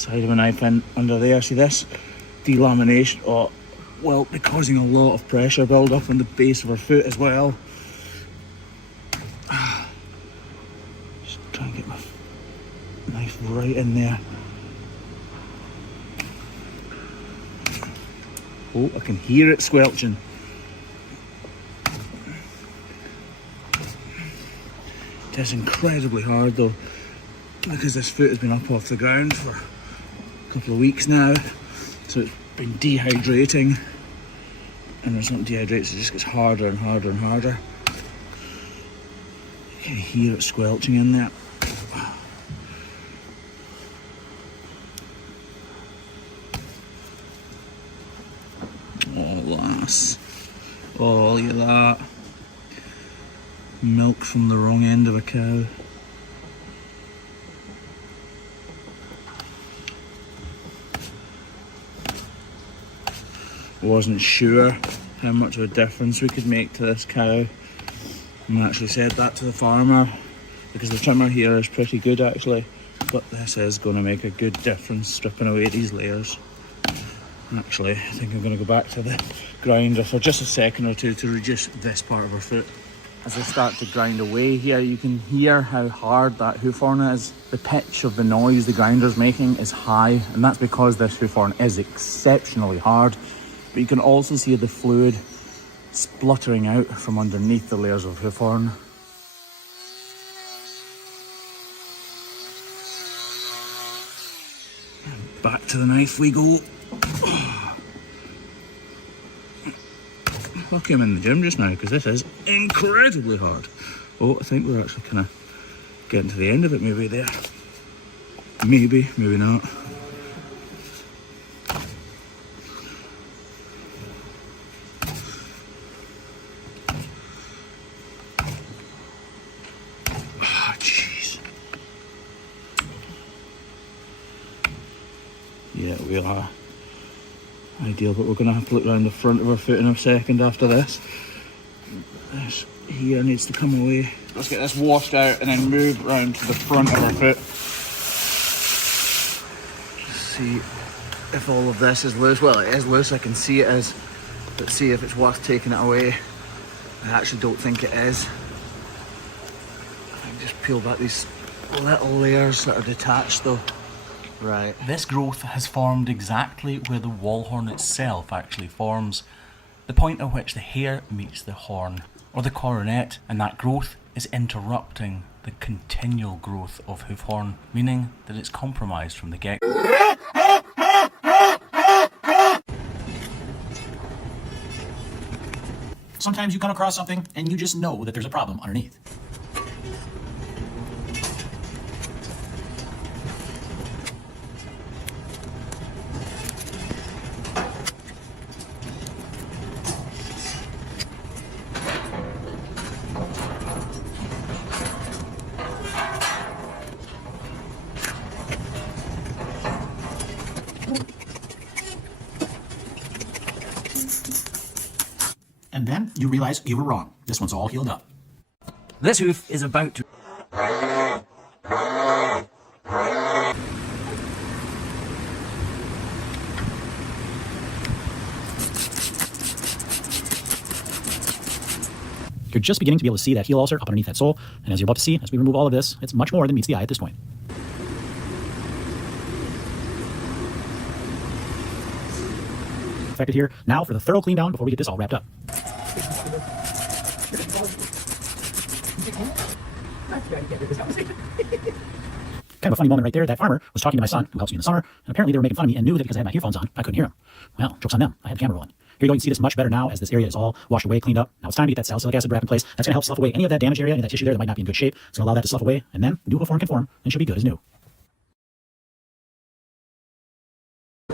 side of a knife in under there. See this delamination, oh, will be causing a lot of pressure build up on the base of our foot as well. Just try and get my knife right in there. Oh, I can hear it squelching. It is incredibly hard though, because this foot has been up off the ground for a couple of weeks now, so it's been dehydrating, and when it's not dehydrates, it just gets harder and harder and harder. You can hear it squelching in there. Oh lass, oh look at that. Milk from the wrong end of a cow. Wasn't sure how much of a difference we could make to this cow, and I actually said that to the farmer, because the trimmer here is pretty good actually, but this is going to make a good difference stripping away these layers. Actually, I think I'm going to go back to the grinder for just a second or two to reduce this part of our foot. As I start to grind away here, you can hear how hard that hoof horn is. The pitch of the noise the grinder's making is high, and that's because this hoof horn is exceptionally hard. But you can also see the fluid spluttering out from underneath the layers of hoof horn. And back to the knife we go. Lucky I'm in the gym just now, because this is incredibly hard. Oh, I think we're actually kind of getting to the end of it maybe there. Maybe, maybe not. Ah, jeez. Yeah, we are. Ideal, but we're going to have to look around the front of our foot in a second after this. This here needs to come away. Let's get this washed out and then move around to the front of our foot. See if all of this is loose. Well, it is loose, I can see it is, but see if it's worth taking it away. I actually don't think it is. I can just peel back these little layers that are detached though. Right. This growth has formed exactly where the wall horn itself actually forms, the point at which the hair meets the horn, or the coronet, and that growth is interrupting the continual growth of hoof horn, meaning that it's compromised from the get-go. Sometimes you come across something and you just know that there's a problem underneath. And then you realize you were wrong. This one's all healed up. This hoof is about to... You're just beginning to be able to see that heel ulcer up underneath that sole, and as you're about to see, as we remove all of this, it's much more than meets the eye at this point. Affected here. Now for the thorough clean down before we get this all wrapped up. Kind of a funny moment right there. That farmer was talking to my son, who helps me in the summer, and apparently they were making fun of me and knew that because I had my earphones on, I couldn't hear him. Well, joke's on them. I had the camera rolling. Here you go, you can see this much better now as this area is all washed away, cleaned up. Now it's time to get that salicylic acid wrap in place. That's going to help slough away any of that damaged area, any of that tissue there that might not be in good shape. It's going to allow that to slough away, and then the new hoof horn can form, and she'll be good as new.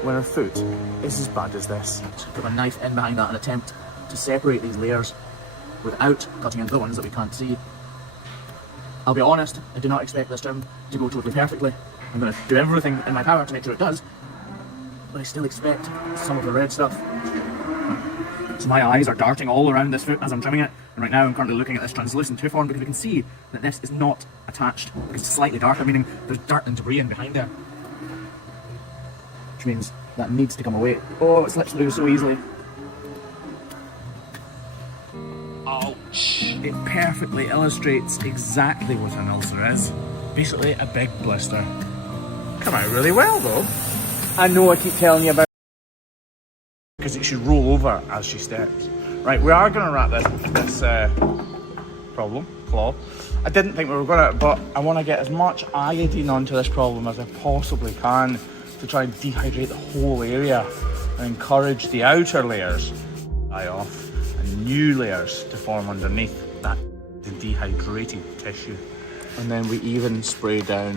When our foot is as bad as this, so put my knife in behind that and attempt to separate these layers without cutting into the ones that we can't see. I'll be honest, I do not expect this trim to go totally perfectly. I'm going to do everything in my power to make sure it does, but I still expect some of the red stuff. So my eyes are darting all around this foot as I'm trimming it, and right now I'm currently looking at this translucent hoof horn because we can see that this is not attached. It's slightly darker, meaning there's dirt and debris in behind there. which means that needs to come away. Oh, it slips through so easily. Ouch! It perfectly illustrates exactly what an ulcer is. Basically a big blister. Come out really well though. I know I keep telling you about because it should roll over as she steps. Right, we are going to wrap this problem, claw. I didn't think we were going to, but I want to get as much iodine onto this problem as I possibly can to try and dehydrate the whole area and encourage the outer layers to die off and new layers to form underneath that dehydrated tissue. And then we even spray down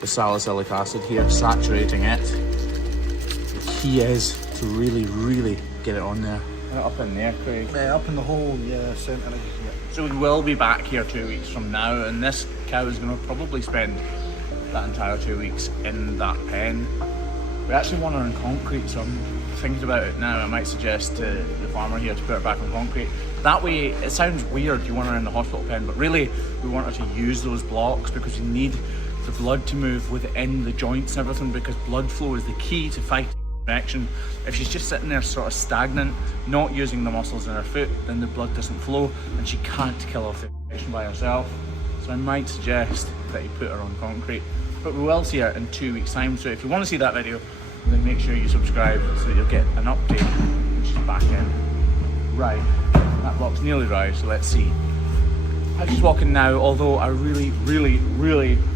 the salicylic acid here, saturating it. The key is to really get it on there. Up in there, Craig. Up in the hole, yeah, centre. Yeah. So we will be back here 2 weeks from now, and this cow is going to probably spend that entire 2 weeks in that pen. We actually want her in concrete, so I'm thinking about it now. I might suggest to the farmer here to put her back on concrete. That way, it sounds weird, you want her in the hospital pen, but really we want her to use those blocks because you need the blood to move within the joints and everything, because blood flow is the key to fighting infection. If she's just sitting there sort of stagnant, not using the muscles in her foot, then the blood doesn't flow and she can't kill off the infection by herself. So I might suggest that you put her on concrete. But we will see her in 2 weeks time, so if you want to see that video, then make sure you subscribe so that you'll get an update when she's back in. Right, that block's nearly dry, so let's see how she's walking now, although I really,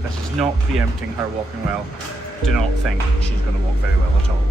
this is not preempting her walking well. Do not think she's going to walk very well at all.